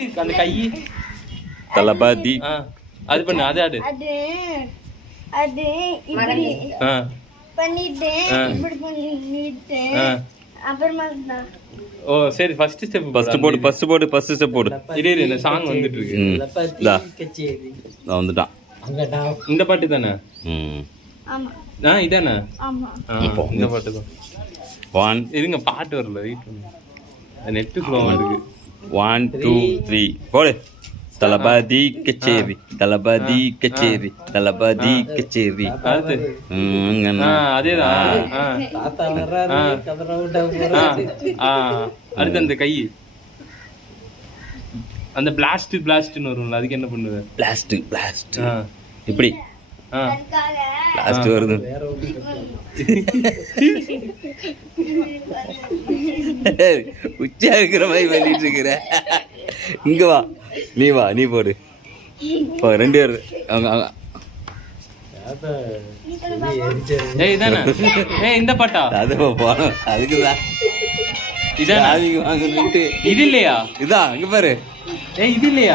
அந்த கை தளபதி அது பண்ணு அது ஆடு அது அது இப்படி பண்ணிட்டு இப்படி பண்ணிட்டு அப்புறமா தான். ஓ சரி ஃபர்ஸ்ட் ஸ்டெப் ஃபர்ஸ்ட் ஸ்டெப் போடு இரு இந்த சாங் வந்துட்டு இருக்கு வந்துட்டான் இந்த பாட்டு தானே ஆமா இதானே ஆமா இந்த பாட்டு தான் ஒன் இருங்க பாட்டு வரல வெயிட் நெட்டு ப்ராப்ளம் இருக்கு 1 2 3 போடு தளபதி கச்சேரி தளபதி கச்சேரி தளபதி கச்சேரி அடுத்து அதேதான் அடுத்து அந்த கை அந்த பிளாஸ்ட்னு வரும்ல அதுக்கு என்ன பண்ணுவ பிளாஸ்ட் இப்படி பிளாஸ்ட் வருது உச்சா இருக்கிற மாதிரி பண்ணிட்டு இருக்கிற இங்க வா நீ போடு ரெண்டு பேர் இதானே இந்த பாட்டா அது போனோம் அதுக்குதான் இதான் வாங்கிட்டு இது இல்லையா இதான் இங்க பாரு இது இல்லையா